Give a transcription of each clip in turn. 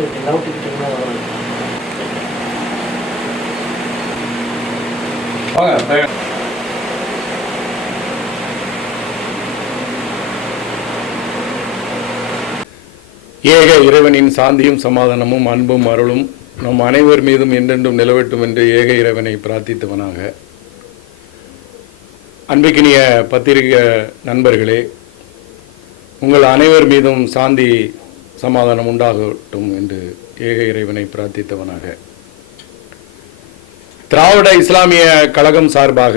ஏக இறைவனின் சாந்தியும் சமாதானமும் அன்பும் அருளும் நம் அனைவர் மீதும் என்றென்றும் நிலவட்டும் என்று ஏக இறைவனை பிரார்த்தித்தவனாக, அன்பிக்கினிய பத்திரிகை நண்பர்களே, உங்கள் அனைவர் மீதும் சாந்தி சமாதானம் உண்டாகட்டும் என்று ஏக இறைவனை பிரார்த்தித்தவனாக, திராவிட இஸ்லாமிய கழகம் சார்பாக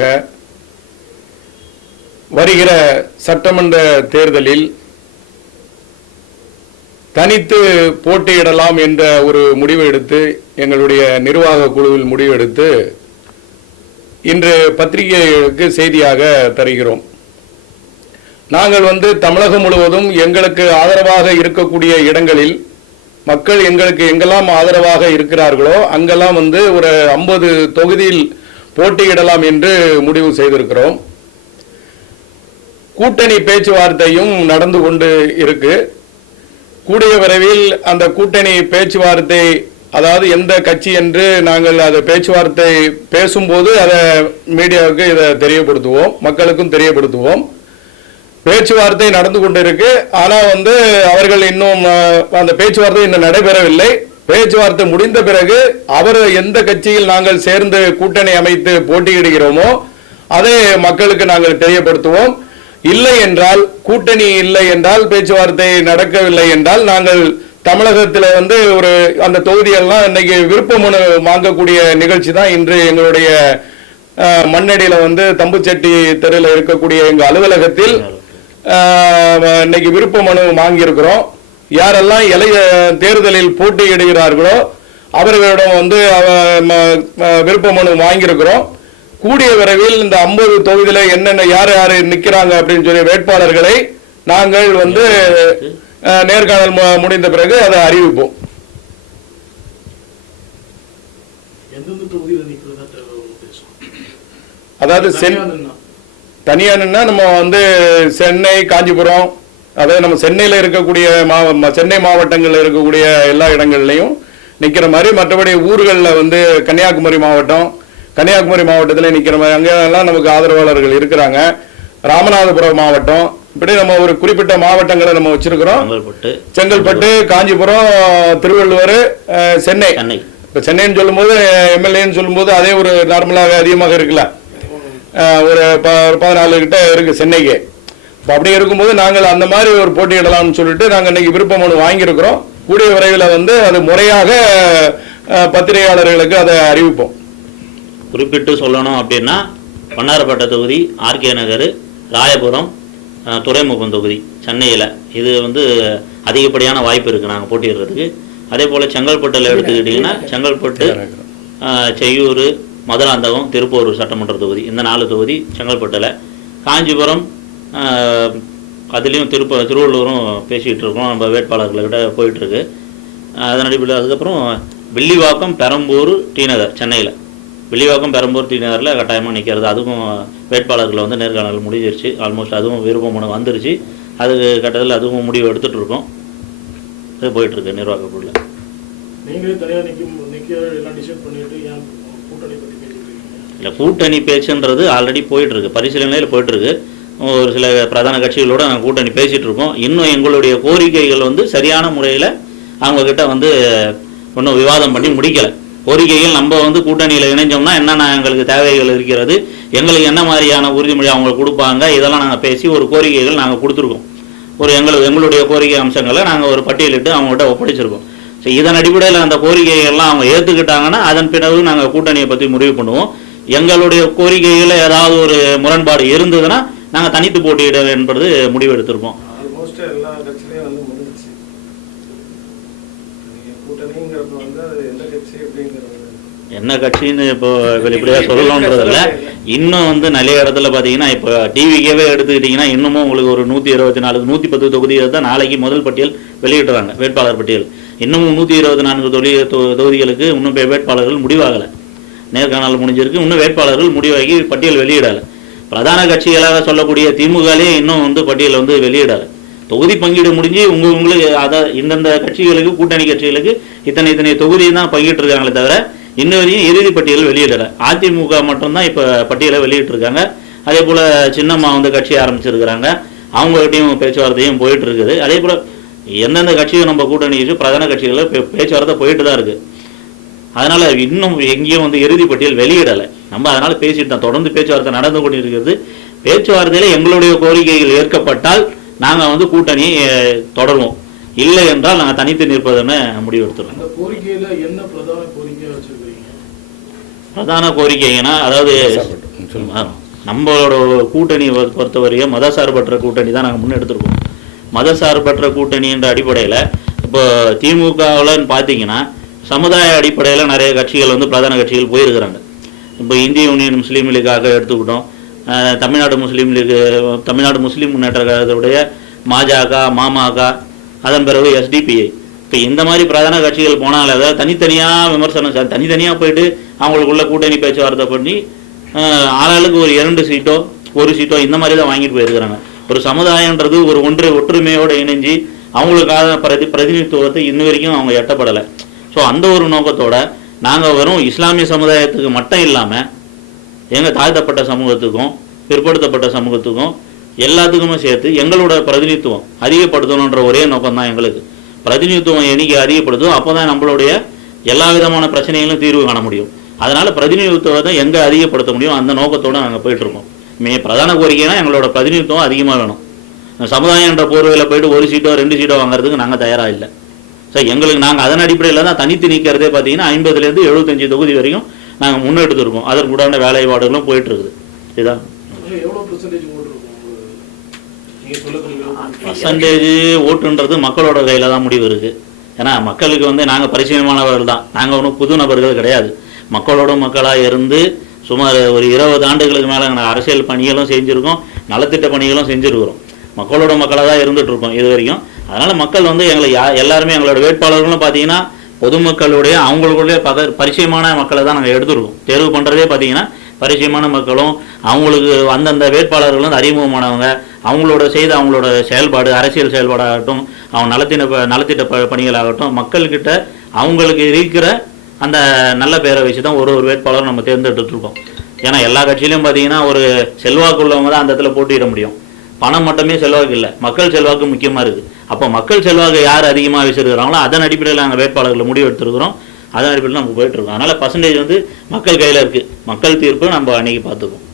வருகிற சட்டமன்ற தேர்தலில் தனித்து போட்டியிடலாம் என்ற ஒரு முடிவு எடுத்து, எங்களுடைய நிர்வாக குழுவில் முடிவெடுத்து இன்று பத்திரிகைகளுக்கு செய்தியாக தருகிறோம். நாங்கள் தமிழகம் முழுவதும் எங்களுக்கு ஆதரவாக இருக்கக்கூடிய இடங்களில் மக்கள் எங்களுக்கு எங்கெல்லாம் ஆதரவாக இருக்கிறார்களோ அங்கெல்லாம் ஒரு 50 தொகுதியில் போட்டியிடலாம் என்று முடிவு செய்திருக்கிறோம். கூட்டணி பேச்சுவார்த்தையும் நடந்து கொண்டு இருக்கு. கூடிய விரைவில் அந்த கூட்டணி பேச்சுவார்த்தை, அதாவது எந்த கட்சி என்று நாங்கள் அதை பேச்சுவார்த்தை பேசும்போது அதை மீடியாவுக்கு இதை தெரியப்படுத்துவோம், மக்களுக்கும் தெரியப்படுத்துவோம். பேச்சுவார்த்தை நடந்து கொண்டிருக்கு. ஆனால் அவர்கள் இன்னும் அந்த பேச்சுவார்த்தை இன்னும் நடைபெறவில்லை. பேச்சுவார்த்தை முடிந்த பிறகு அவர் எந்த கட்சியில் நாங்கள் சேர்ந்து கூட்டணி அமைத்து போட்டியிடுகிறோமோ அதை மக்களுக்கு நாங்கள் தெரியப்படுத்துவோம். இல்லை என்றால், கூட்டணி இல்லை என்றால், பேச்சுவார்த்தை நடக்கவில்லை என்றால், நாங்கள் தமிழகத்தில் ஒரு அந்த தொகுதியெல்லாம் இன்னைக்கு விருப்ப மனு வாங்கக்கூடிய நிகழ்ச்சி தான் இன்று எங்களுடைய மண்ணடியில் தம்புச்செட்டி தெருவில் இருக்கக்கூடிய எங்கள் அலுவலகத்தில் இன்னைக்கு விருப்ப மனு வாங்கியிருக்கிறோம். யாரெல்லாம் தேர்தலில் போட்டியிடுகிறார்களோ அவர்களிடம் விருப்ப மனு வாங்கியிருக்கிறோம். கூடிய விரைவில் இந்த 50 தொகுதியில் என்னென்ன யார் யார் நிற்கிறாங்க அப்படின்னு சொல்லி வேட்பாளர்களை நாங்கள் நேர்காணல் முடிந்த பிறகு அதை அறிவிப்போம். அதாவது தனியானா நம்ம சென்னை, காஞ்சிபுரம், அதாவது நம்ம சென்னையில் இருக்கக்கூடிய சென்னை மாவட்டங்களில் இருக்கக்கூடிய எல்லா இடங்கள்லையும் நிற்கிற மாதிரி, மற்றபடி ஊர்களில் கன்னியாகுமரி மாவட்டத்தில் நிற்கிற மாதிரி அங்கெல்லாம் நமக்கு ஆதரவாளர்கள் இருக்கிறாங்க. ராமநாதபுரம் மாவட்டம், இப்படி நம்ம ஒரு குறிப்பிட்ட மாவட்டங்களை நம்ம வச்சிருக்கிறோம். செங்கல்பட்டு, காஞ்சிபுரம், திருவள்ளுவர், சென்னை. இப்போ சென்னைன்னு சொல்லும்போது எம்எல்ஏன்னு சொல்லும்போது அதே ஒரு நார்மலாக அதிகமாக இருக்குல்ல, ஒரு 14 கிட்ட இருக்கு சென்னைக்கு. இப்போ அப்படி இருக்கும்போது நாங்கள் அந்த மாதிரி ஒரு போட்டியிடலாம்னு சொல்லிட்டு நாங்கள் இன்னைக்கு விருப்ப மனு வாங்கியிருக்கிறோம். கூடிய விரைவில் அது முறையாக பத்திரிகையாளர்களுக்கு அதை அறிவிப்போம். குறிப்பிட்டு சொல்லணும் அப்படின்னா, வண்ணாரப்பேட்டை தொகுதி, ஆர்கே நகர், ராயபுரம், துறைமுகம் தொகுதி சென்னையில் இது அதிகப்படியான வாய்ப்பு இருக்குது நாங்கள் போட்டியிடுறதுக்கு. அதே போல் செங்கல்பட்டில் எடுத்துக்கிட்டிங்கன்னா செங்கல்பட்டு, செய்யூர், மதுராந்தகம், திருப்பூர் சட்டமன்ற தொகுதி, இந்த 4 தொகுதி செங்கல்பட்டில். காஞ்சிபுரம், அதுலேயும் திருவள்ளூரும் பேசிகிட்டு இருக்கோம், நம்ம வேட்பாளர்கள்கிட்ட போயிட்டுருக்கு. அதன் அடிப்படையில் அதுக்கப்புறம் வில்லிவாக்கம், பெரம்பூர், டி நகர் சென்னையில். வில்லிவாக்கம், பெரம்பூர், டி நகரில் கட்டாயமாக நிற்கிறது. அதுவும் வேட்பாளர்கள் நேர்காணல் முடிஞ்சிருச்சு. ஆல்மோஸ்ட் அதுவும் விருப்ப மனு வந்துருச்சு. அது கட்டத்தில் அதுவும் முடிவு எடுத்துகிட்டு இருக்கோம். அது போயிட்டுருக்கு நிர்வாக குழுவில். இல்லை, கூட்டணி பேச்சுன்றது ஆல்ரெடி போயிட்டுருக்கு, பரிசீலனையில் போயிட்டுருக்கு. ஒரு சில பிரதான கட்சிகளோட நாங்கள் கூட்டணி பேசிகிட்டு இருக்கோம். இன்னும் எங்களுடைய கோரிக்கைகள் சரியான முறையில் அவங்கக்கிட்ட இன்னும் விவாதம் பண்ணி முடிக்கலை. கோரிக்கைகள் நம்ம கூட்டணியில் இணைஞ்சோம்னா என்னென்ன எங்களுக்கு தேவைகள் இருக்கிறது, எங்களுக்கு என்ன மாதிரியான உறுதிமொழி அவங்களுக்கு கொடுப்பாங்க, இதெல்லாம் நாங்கள் பேசி ஒரு கோரிக்கைகள் நாங்கள் கொடுத்துருக்கோம். எங்களுடைய கோரிக்கை அம்சங்களை நாங்கள் ஒரு பட்டியலிட்டு அவங்கள்ட்ட ஒப்படைச்சிருக்கோம். ஸோ இதன் அடிப்படையில் அந்த கோரிக்கைகள்லாம் அவங்க ஏற்றுக்கிட்டாங்கன்னா அதன் பிறகு நாங்கள் கூட்டணியை பற்றி முடிவு பண்ணுவோம். எங்களுடைய கோரிக்கைகளில் ஏதாவது ஒரு முரண்பாடு இருந்ததுன்னா நாங்கள் தனித்து போட்டியிட என்பது முடிவு எடுத்திருக்கோம். என்ன கட்சின்னு இப்போ வெளிப்படையாக சொல்லணுன்றதில்ல. இன்னும் நிறைய இடத்துல பார்த்தீங்கன்னா, இப்போ டிவிக்கவே எடுத்துக்கிட்டிங்கன்னா இன்னமும் உங்களுக்கு ஒரு 124, 110 தொகுதிகள் தான் நாளைக்கு முதல் பட்டியல் வெளியிடுறாங்க, வேட்பாளர் பட்டியல். இன்னமும் 124 தொகுதிகளுக்கு இன்னும் வேட்பாளர்கள் முடிவாகலை. நேர்காணல் முடிஞ்சிருக்கு, இன்னும் வேட்பாளர்கள் முடிவாகி பட்டியல் வெளியிடலை. பிரதான கட்சிகளாக சொல்லக்கூடிய திமுகலே இன்னும் பட்டியல் வெளியிடலை. தொகுதி பங்கீடு முடிஞ்சு உங்களுக்கு அதை இந்தந்த கட்சிகளுக்கு கூட்டணி கட்சிகளுக்கு இத்தனை தொகுதியை தான் பங்கிட்டு இருக்காங்களே தவிர இன்ன வரையும் இறுதி பட்டியல் வெளியிடலை. அதிமுக மட்டும்தான் இப்போ பட்டியலை வெளியிட்டு இருக்காங்க. அதே போல் சின்னம்மா வந்து கட்சி ஆரம்பிச்சிருக்கிறாங்க, அவங்ககிட்டையும் பேச்சுவார்த்தையும் போயிட்டு இருக்குது. அதே போல் எந்தெந்த கட்சியும் நம்ம கூட்டணி பிரதான கட்சிகளில் பேச்சுவார்த்தை போயிட்டு தான் இருக்குது. அதனால் இன்னும் எங்கேயும் வந்து இறுதி பட்டியல் வெளியிடலை. நம்ம அதனால் பேசிட்டு தான் தொடர்ந்து பேச்சுவார்த்தை நடந்து கொண்டு இருக்கிறது. பேச்சுவார்த்தையில் எங்களுடைய கோரிக்கைகள் ஏற்கப்பட்டால் நாங்கள் வந்து கூட்டணி தொடருவோம், இல்லை என்றால் நாங்கள் தனித்து நிற்பதுன்னு முடிவெடுத்துருவோம். பிரதான கோரிக்கைன்னா அதாவது நம்மளோட கூட்டணி பொறுத்தவரையும் மதசார்பற்ற கூட்டணி தான் நாங்கள் முன்னெடுத்துருக்கோம். மதசார்பற்ற கூட்டணின்ற அடிப்படையில் இப்போ திமுகவில் பார்த்தீங்கன்னா சமுதாய அடிப்படையில் நிறைய கட்சிகள் வந்து பிரதான கட்சிகள் போயிருக்கிறாங்க. இப்போ இந்திய யூனியன் முஸ்லீம் லீக்காக எடுத்துக்கிட்டோம், தமிழ்நாடு முஸ்லீம் லீக், தமிழ்நாடு முஸ்லீம் முன்னேற்ற கழகத்துடைய மஜக, மாமக, அதன் பிறகு எஸ்டிபிஐ. இப்போ இந்த மாதிரி பிரதான கட்சிகள் போனால அதாவது தனித்தனியாக விமர்சனம் தனித்தனியாக போயிட்டு அவங்களுக்குள்ள கூட்டணி பேச்சுவார்த்தை பண்ணி ஆளாளுக்கு ஒரு 2 சீட்டோ 1 சீட்டோ இந்த மாதிரி தான் வாங்கிட்டு போயிருக்கிறாங்க. ஒரு சமுதாயன்றது ஒரு ஒற்றுமையோடு இணைஞ்சு அவங்களுக்காக பிரதிநிதித்துவத்தை இன்ன வரைக்கும் அவங்க எட்டப்படலை. ஸோ அந்த ஒரு நோக்கத்தோட நாங்கள் வெறும் இஸ்லாமிய சமுதாயத்துக்கு மட்டும் இல்லாமல் எங்கள் தாழ்த்தப்பட்ட சமூகத்துக்கும் பிற்படுத்தப்பட்ட சமூகத்துக்கும் எல்லாத்துக்குமே சேர்த்து எங்களோட பிரதிநிதித்துவம் அதிகப்படுத்தணுன்ற ஒரே நோக்கம் தான் எங்களுக்கு. பிரதிநிதித்துவம் எண்ணிக்கை அதிகப்படுத்தும், அப்போ தான் நம்மளுடைய எல்லா விதமான பிரச்சனைகளும் தீர்வு காண முடியும். அதனால் பிரதிநிதித்துவத்தை எங்கே அதிகப்படுத்த முடியும் அந்த நோக்கத்தோடு நாங்கள் போயிட்டுருக்கோம். பிரதான கோரிக்கைனா எங்களோட பிரதிநிதித்துவம் அதிகமாக வேணும். சமுதாயம் என்ற போர்வையில் போயிட்டு 1 சீட்டோ 2 சீட்டோ வாங்குறதுக்கு நாங்கள் தயாராக இல்லை. ஸோ எங்களுக்கு நாங்கள் அதன் அடிப்படையில் தான் தனித்து நிற்கிறதே பார்த்தீங்கன்னா 50லேருந்து 75 தொகுதி வரைக்கும் நாங்கள் முன்னெடுத்துருக்கோம். அதற்கு உண்டான வேலைப்பாடுகளும் போயிட்டுருக்குது. இதுதான் பர்சன்டேஜ் ஓட்டுன்றது மக்களோட கையில் தான் முடிவு இருக்குது. ஏன்னா மக்களுக்கு வந்து நாங்கள் பரிச்சயமானவர்கள் தான், நாங்கள் ஒன்றும் புது நபர்கள் கிடையாது. மக்களோட மக்களாக இருந்து சுமார் ஒரு 20 ஆண்டுகளுக்கு மேலே நாங்கள் அரசியல் பணிகளும் செஞ்சுருக்கோம், நலத்திட்ட பணிகளும் செஞ்சுருக்கிறோம். மக்களோட மக்களாக தான் இருந்துகிட்ருக்கோம் இது வரைக்கும். அதனால் மக்கள் வந்து எங்களை எல்லாருமே எங்களோட வேட்பாளர்களும் பார்த்தீங்கன்னா பொதுமக்களுடைய அவங்களுடைய பரிச்சயமான மக்களை தான் நாங்கள் எடுத்துருக்கோம். தேர்வு பண்ணுறதே பார்த்தீங்கன்னா பரிச்சயமான மக்களும் அவங்களுக்கு அந்தந்த வேட்பாளர்களும் அறிமுகமானவங்க, அவங்களோட அவங்களோட செயல்பாடு அரசியல் செயல்பாடாகட்டும், அவங்க நலத்திட்ட பணிகளாகட்டும், மக்கள்கிட்ட அவங்களுக்கு இருக்கிற அந்த நல்ல பேரை வச்சு தான் ஒரு வேட்பாளரும் நம்ம தேர்ந்தெடுத்துருக்கோம். ஏன்னா எல்லா கட்சியிலையும் பார்த்தீங்கன்னா ஒரு செல்வாக்கு உள்ளவங்க தான் அந்த இடத்துல போட்டியிட முடியும். பணம் மட்டுமே செல்வாக்கு இல்லை, மக்கள் செல்வாக்கு முக்கியமாக இருக்குது. அப்போ மக்கள் செல்வாக்கு யார் அதிகமாக வச்சுருக்கிறாங்களோ அதன் அடிப்படையில் நாங்கள் வேட்பாளர்களை முடிவு எடுத்துருக்கிறோம். அதன் அடிப்படையில் நம்ம போயிட்டுருக்கோம். அதனால் பர்சன்டேஜ் வந்து மக்கள் கையில் இருக்குது. மக்கள் தீர்ப்பு நம்ம அன்றைக்கி பார்த்துக்குவோம்.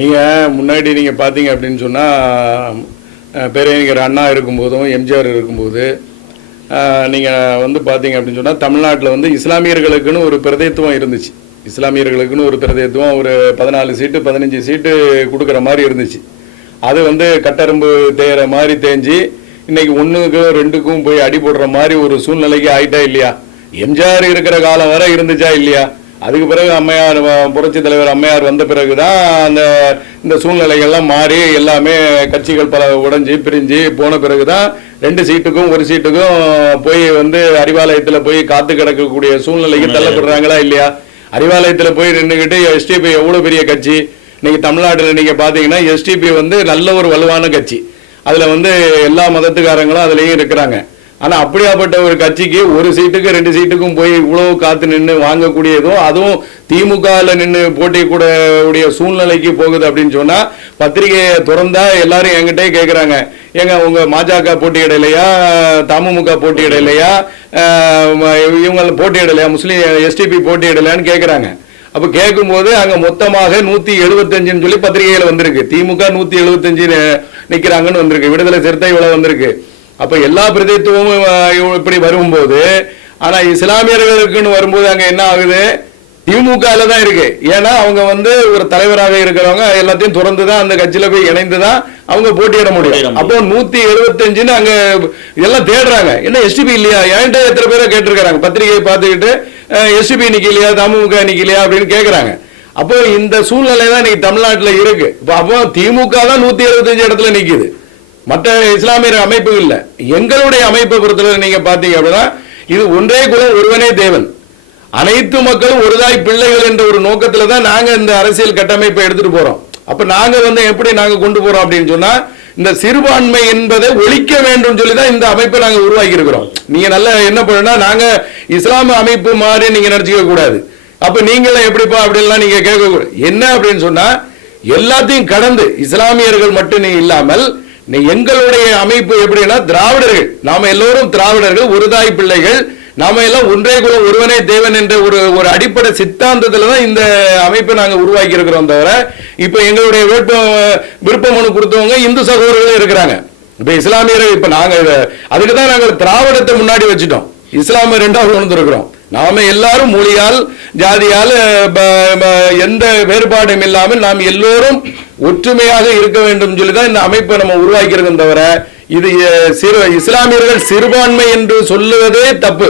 நீங்கள் முன்னாடி நீங்கள் பார்த்தீங்க அப்படின்னு சொன்னால் பேரறிஞர் அண்ணா இருக்கும்போதும் எம்ஜிஆர் இருக்கும்போது நீங்கள் வந்து பார்த்தீங்க அப்படின்னு சொன்னால் தமிழ்நாட்டில் வந்து இஸ்லாமியர்களுக்குன்னு ஒரு பிரதித்துவம் இருந்துச்சு. இஸ்லாமியர்களுக்குன்னு ஒரு பிரதித்துவம் ஒரு 14 சீட்டு 15 சீட்டு கொடுக்குற மாதிரி இருந்துச்சு. அது வந்து கட்டெரும்பு தேயிற மாதிரி தேஞ்சு இன்னைக்கு 1க்கும் 2க்கும் போய் அடி போடுற மாதிரி ஒரு சூழ்நிலைக்கு ஆயிட்டா இல்லையா? எம்ஜிஆர் இருக்கிற காலம் வரை இருந்துச்சா இல்லையா? அதுக்கு பிறகு அம்மையார் புரட்சி தலைவர் அம்மையார் வந்த பிறகுதான் இந்த சூழ்நிலைகள்லாம் மாறி எல்லாமே கட்சிகள் பல உடைஞ்சு பிரிஞ்சு போன பிறகுதான் 2 சீட்டுக்கும் 1 சீட்டுக்கும் போய் வந்து அறிவாலயத்தில் போய் காத்து கிடக்கக்கூடிய சூழ்நிலைக்கு தள்ளப்படுறாங்களா இல்லையா? அறிவாலயத்தில் போய் நின்றுக்கிட்டு எஸ்டிபி எவ்வளோ பெரிய கட்சி. இன்னைக்கு தமிழ்நாட்டில் நீங்கள் பார்த்தீங்கன்னா எஸ்டிபி வந்து நல்ல ஒரு வலுவான கட்சி. அதில் வந்து எல்லா மதத்துக்காரங்களும் அதுலேயும் இருக்கிறாங்க. ஆனால் அப்படியாப்பட்ட ஒரு கட்சிக்கு 1 சீட்டுக்கு 2 சீட்டுக்கும் போய் இவ்வளவு காத்து நின்று வாங்கக்கூடியதும் அதுவும் திமுகவில் நின்று போட்டி கூடக்கூடிய சூழ்நிலைக்கு போகுது அப்படின்னு சொன்னால் பத்திரிகையை திறந்தா எல்லாரும் என்கிட்டே கேட்குறாங்க, ஏங்க உங்கள் மஜக போட்டியிடலையா, தமுமுக போட்டியிடலையா, இவங்க போட்டியிடலையா, முஸ்லீம் எஸ்டிபி போட்டியிடலையான்னு கேட்குறாங்க. அப்போ கேட்கும்போது அங்கே மொத்தமாக 175ன்னு சொல்லி பத்திரிகையில் வந்திருக்கு. திமுக 175 நிற்கிறாங்கன்னு வந்திருக்கு, விடுதலை சிறுத்தை இவ்வளோ வந்திருக்கு. அப்போ எல்லா பிரதித்துவமும் இப்படி வரும்போது ஆனால் இஸ்லாமியர்களுக்குன்னு வரும்போது அங்கே என்ன ஆகுது? திமுகல தான் இருக்கு. ஏன்னா அவங்க வந்து ஒரு தலைவராக இருக்கிறவங்க எல்லாத்தையும் திறந்து தான் அந்த கட்சியில் போய் இணைந்து தான் அவங்க போட்டியிட முடியும். அப்போ 175ன்னு அங்கே எல்லாம் தேடுறாங்க. என்ன எஸ்டிபி இல்லையா? என்கிட்ட எத்தனை பேரை கேட்டிருக்கிறாங்க, பத்திரிகையை பார்த்துக்கிட்டு எஸ்டிபி நிக்கலையா, தமுக நிக்கலையா அப்படின்னு கேட்குறாங்க. அப்போ இந்த சூழ்நிலை தான் இன்னைக்கு தமிழ்நாட்டில் இருக்கு. அப்போ திமுக தான் 175 இடத்துல நிற்குது, மற்ற இஸ்லாமியர் அமைப்பு இல்லை. எங்களுடைய அமைப்பை பொறுத்தவரை நீங்க பாத்தீங்க அப்படின்னா இது ஒன்றே குலம் ஒருவனே தேவன், அனைத்து மக்களும் ஒருதாய் பிள்ளைகள் என்ற ஒரு நோக்கத்துல தான் நாங்க இந்த அரசியல் கட்டமைப்பை எடுத்துட்டு போறோம். அப்ப நாங்க வந்து எப்படி நாங்க கொண்டு போறோம் அப்படின்னு சொன்னா இந்த சிறுபான்மை என்பதை ஒழிக்க வேண்டும் சொல்லிதான் இந்த அமைப்பை நாங்க உருவாக்கி இருக்கிறோம். நீங்க நல்லா என்ன பண்ணா நாங்க இஸ்லாமிய அமைப்பு மாதிரி நீங்க நினைச்சுக்க கூடாது. அப்ப நீங்களும் எப்படிப்பா அப்படின்லாம் நீங்க கேட்க கூடாது. என்ன அப்படின்னு சொன்னா எல்லாத்தையும் கடந்து இஸ்லாமியர்கள் மட்டும் இல்லாமல் எங்களுடைய அமைப்பு எப்படின்னா திராவிடர்கள், நாம எல்லோரும் திராவிடர்கள், ஒரு தாய் பிள்ளைகள், நாம எல்லாம் ஒன்றே குலம் ஒருவனே தேவன் என்ற ஒரு அடிப்படை சித்தாந்தத்துல தான் இந்த அமைப்பை நாங்க உருவாக்கி இருக்கிறோம். தவிர இப்ப எங்களுடைய விருப்ப மனு கொடுத்தவங்க இந்து சகோதரர்கள் இருக்கிறாங்க. இப்ப இஸ்லாமியர்கள் இப்ப நாங்க அதுக்கு தான் நாங்கள் திராவிடத்தை முன்னாடி வச்சுட்டோம், இஸ்லாம இரண்டாவது உணர்ந்திருக்கிறோம். நாம எல்லாரும் மொழியால் ஜாதியால் எந்த வேறுபாடும் இல்லாமல் நாம் எல்லோரும் ஒற்றுமையாக இருக்க வேண்டும் சொல்லிதான் இந்த அமைப்பை நம்ம உருவாக்கி இருக்கோம். தவிர இது இஸ்லாமியர்கள் சிறுபான்மை என்று சொல்லுவதே தப்பு.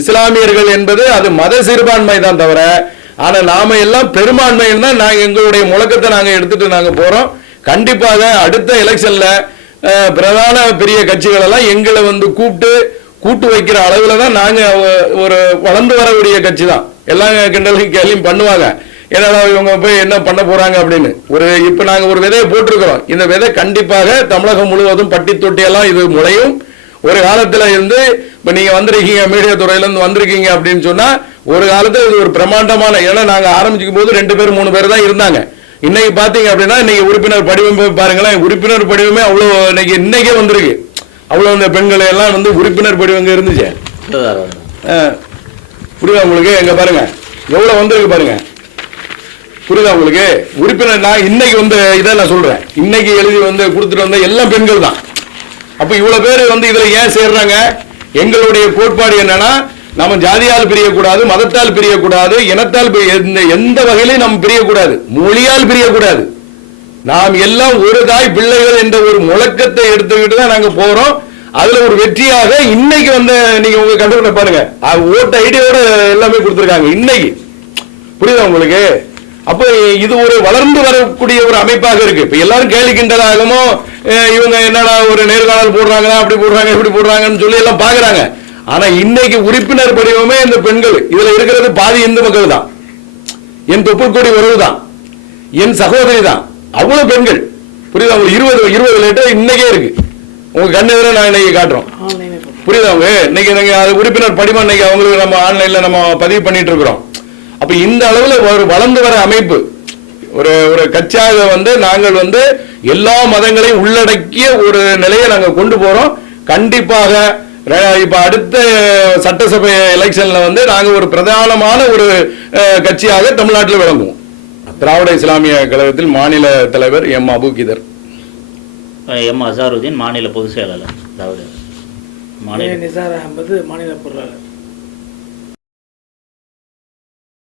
இஸ்லாமியர்கள் என்பது அது மத சிறுபான்மை தான் தவிர, ஆனா நாம எல்லாம் பெரும்பான்மை தான் நாங்க எங்களுடைய முழக்கத்தை நாங்க எடுத்துட்டு நாங்க போறோம். கண்டிப்பாக அடுத்த எலெக்ஷன்ல பிரதான பெரிய கட்சிகள் எல்லாம் எங்களை வந்து கூட்டு வைக்கிற அளவுல தான் நாங்க ஒரு வளர்ந்து வரக்கூடிய கட்சி தான். எல்லாம் கிண்டலும் கேள்வியும் பண்ணுவாங்க, ஏன்னா இவங்க போய் என்ன பண்ண போறாங்க அப்படின்னு. இப்ப நாங்க ஒரு விதையை போட்டிருக்கிறோம். இந்த விதை கண்டிப்பாக தமிழகம் முழுவதும் பட்டி தொட்டியெல்லாம் இது முளையும். ஒரு காலத்துல இருந்து இப்ப நீங்க வந்திருக்கீங்க, மீடியா துறையில இருந்து வந்திருக்கீங்க அப்படின்னு சொன்னா ஒரு காலத்துல இது ஒரு பிரமாண்டமான, ஏன்னா நாங்க ஆரம்பிச்சுக்கும் போது 2 பேர் 3 பேர் தான் இருந்தாங்க. இன்னைக்கு பாத்தீங்க அப்படின்னா இன்னைக்கு உறுப்பினர் படிவம் பாருங்களேன், உறுப்பினர் படிவமே அவ்வளவு இன்னைக்கே வந்திருக்கு. அவ்வளவு இந்த பெண்களை எல்லாம் வந்து உறுப்பினர் படிவங்க இருந்துச்சு. புரியுதா உங்களுக்கு? எங்க பாருங்க எவ்வளவு வந்திருக்கு பாருங்க, புரியுதா உங்களுக்கு? உறுப்பினர் நான் இன்னைக்கு வந்து இதை நான் சொல்றேன், இன்னைக்கு எழுதி வந்து கொடுத்துட்டு வந்த எல்லாம் பெண்கள் தான். அப்ப இவ்வளவு பேர் வந்து இதுல ஏன் சேர்றாங்க? எங்களுடைய கோட்பாடு என்னன்னா, நம்ம ஜாதியால் பிரியக்கூடாது, மதத்தால் பிரியக்கூடாது, இனத்தால் எந்த வகையிலும் நம்ம பிரியக்கூடாது, மொழியால் பிரியக்கூடாது. நாம் எல்லாம் ஒரு தாய் பிள்ளைகள் என்ற ஒரு முழக்கத்தை எடுத்துக்கிட்டு தான் நாங்க போறோம். அதுல ஒரு வெற்றியாக இன்னைக்கு வந்து நீங்க உங்க கண்டுபிடி பாருங்க, ஓட்டு ஐடியோட எல்லாமே கொடுத்துருக்காங்க இன்னைக்கு. புரியுதா உங்களுக்கு? அப்ப இது ஒரு வளர்ந்து வரக்கூடிய ஒரு அமைப்பாக இருக்கு. இப்ப எல்லாரும் கேலி கிண்டலாகமோ இவங்க என்னடா ஒரு நேர்காணல் போடுறாங்களா, அப்படி போடுறாங்க இப்படி போடுறாங்கன்னு சொல்லி எல்லாம் பாக்குறாங்க. ஆனா இன்னைக்கு உறுப்பினர் படிவமே இந்த பெண்கள் இதுல இருக்கிறது பாதி இந்து மக்கள் தான், என் தொப்புள்கொடி உறவு தான், என் சகோதரி தான், அவ்வளவு பெண்கள். புரியுதா உங்களுக்கு? 20 லிட்டர் இன்னைக்கே இருக்கு உங்க கண்ணு எதிர நான் இன்னைக்கு காட்டுறோம். புரியுதா அவங்க? இன்னைக்கு உறுப்பினர் படிவம் இன்னைக்கு அவங்களுக்கு நம்ம ஆன்லைன்ல நம்ம பதிவு பண்ணிட்டு இருக்கிறோம். அப்ப இந்த அளவுல ஒரு வளர்ந்து வர அமைப்பு, ஒரு கட்சியாக வந்து நாங்கள் வந்து எல்லா மதங்களையும் உள்ளடக்கிய ஒரு நிலையை நாங்க கொண்டு போறோம். கண்டிப்பாக இப்ப அடுத்த சட்டசபை எலெக்ஷன்ல வந்து நாங்க ஒரு பிரதானமான ஒரு கட்சியாக தமிழ்நாட்டில் விளங்குவோம். திராவிட இஸ்லாமிய கழகத்தில் மாநில தலைவர் எம் அபூகிதர், எம் அசாருதீன் மாநில பொதுச் செயலாளர், திராவிட நிசார் அகமது மாநில பொருளாளர்.